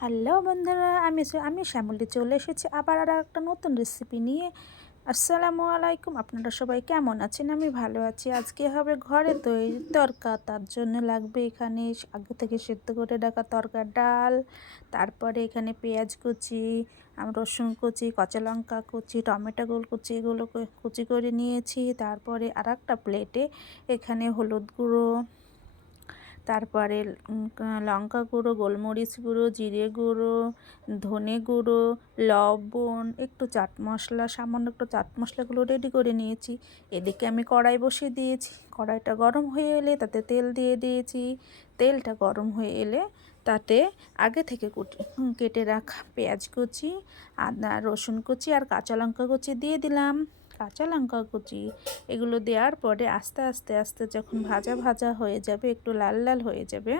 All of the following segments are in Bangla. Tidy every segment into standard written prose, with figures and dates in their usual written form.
হ্যালো বন্ধুরা, আমি শ্যামলী চলে এসেছি আবার আর একটা নতুন রেসিপি নিয়ে। আসসালামু আলাইকুম, আপনারা সবাই কেমন আছেন? আমি ভালো আছি। আজকে হবে ঘরে তৈরি তরকা। তার জন্য লাগবে এখানে আগে থেকে সেদ্ধ করে রাখা তরকা ডাল, তারপরে এখানে পেঁয়াজ কুচি, রসুন কুচি, কাঁচা লঙ্কা কুচি, টমেটো কুচি, এগুলো কুচি করে নিয়েছি। তারপরে আর একটা প্লেটে এখানে হলুদ গুঁড়ো, তারপরে লঙ্কা গুঁড়ো, গোলমরিচ গুঁড়ো, জিরে গুঁড়ো, ধনে গুঁড়ো, লবণ, একটু চাট মশলা, সামান্য একটু চাট মশলাগুলো রেডি করে নিয়েছি। এদিকে আমি কড়াই বসিয়ে দিয়েছি। কড়াইটা গরম হয়ে এলে তাতে তেল দিয়ে দিয়েছি। তেলটা গরম হয়ে এলে তাতে আগে থেকে কেটে রাখা পেঁয়াজ কুচি, আদা রসুন কুচি আর কাঁচা লঙ্কা কুচি দিয়ে দিলাম। কাঁচা লঙ্কা কুচি এগুলো দেওয়ার পরে আস্তে আস্তে আস্তে যখন ভাজা ভাজা হয়ে যাবে, একটু লাল লাল হয়ে যাবে,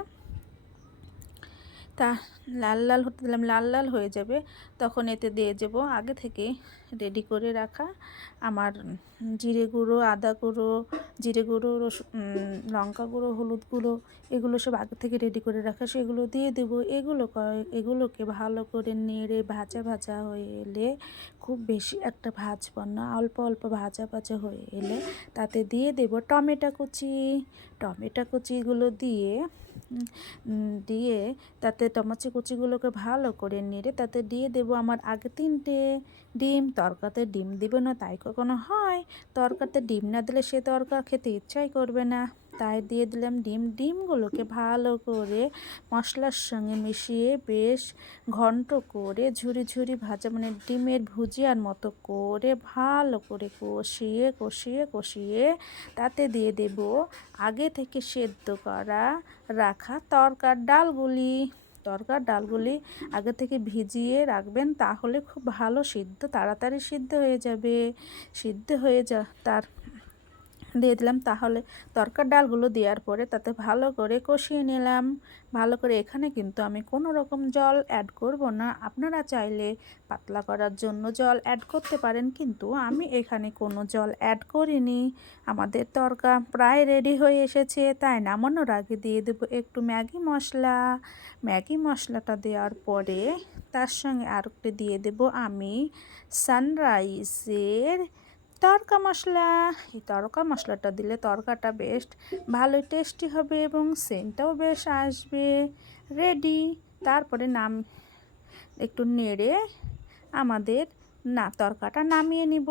তা লাল লাল হতে দিলাম, লাল লাল হয়ে যাবে, তখন এতে দিয়ে যাব আগে থেকে রেডি করে রাখা আমার জিরে গুঁড়ো, আদা গুঁড়ো, জিরে গুঁড়ো, লঙ্কা গুঁড়ো, হলুদ গুঁড়ো, এগুলো সব আগে থেকে রেডি করে রাখা, সেগুলো দিয়ে দেবো। এগুলোকে ভালো করে নেড়ে ভাজা ভাজা হয়ে এলে, খুব বেশি একটা ভাজবো না, অল্প অল্প ভাজা ভাজা হয়ে এলে তাতে দিয়ে দেব টমেটো কুচি। টমেটো কুচিগুলো দিয়ে দিয়ে তাতে টমেটো কুচিগুলোকে ভালো করে নেড়ে তাতে দিয়ে দেবো আমার আগে 3টে ডিম। তরকাতে ডিম দেবো না তাই কখনো হয়? তরকাতে ডিম না দিলে সে তরকা খেতে ইচ্ছাই করবে না, তাই দিয়ে দিলাম ডিম। ডিমগুলোকে ভালো করে মশলার সঙ্গে মিশিয়ে বেশ ঘন্ট করে ঝুরি ঝুরি ভাজা, মানে ডিমের ভুজিয়ার মতো করে ভালো করে কষিয়ে কষিয়ে কষিয়ে তাতে দিয়ে দেব আগে থেকে সেদ্ধ করা রাখা তরকার ডালগুলি আগে থেকে ভিজিয়ে রাখবেন, তাহলে খুব ভালো তাড়াতাড়ি সিদ্ধ হয়ে যাবে। সিদ্ধ হয়ে তার দিয়ে দিলাম। তাহলে তরকার ডালগুলো দেওয়ার পরে তাতে ভালো করে কষিয়ে নিলাম। ভালো করে, এখানে কিন্তু আমি কোনো রকম জল অ্যাড করব না। আপনারা চাইলে পাতলা করার জন্য জল অ্যাড করতে পারেন, কিন্তু আমি এখানে কোনো জল অ্যাড করিনি। আমাদের তরকা প্রায় রেডি হয়ে এসেছে, তাই নামানোর আগে দিয়ে দেবো একটু ম্যাগি মশলা। ম্যাগি মশলাটা দেওয়ার পরে তার সঙ্গে আর একটু দিয়ে দেবো আমি সানরাইসের তড়কা মশলা। এই তড়কা মশলাটা দিলে তড়কাটা বেশ ভালোই টেস্টি হবে এবং সেন্টটাও বেশ আসবে। রেডি। তারপরে একটু নেড়ে আমাদের তড়কাটা নামিয়ে নিব।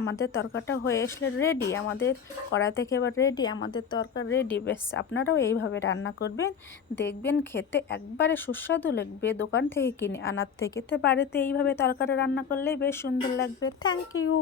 আমাদের তরকাটা হয়ে আসলে রেডি, আমাদের কড়াই থেকে এবার রেডি, আমাদের তরকা রেডি। বেশ, আপনারাও এইভাবে রান্না করবেন, দেখবেন খেতে একবারে সুস্বাদু লাগবে দোকান থেকে কিনে আনার থেকে। তো বাড়িতে এইভাবে তরকারি রান্না করলেই বেশ সুন্দর লাগবে। Thank you.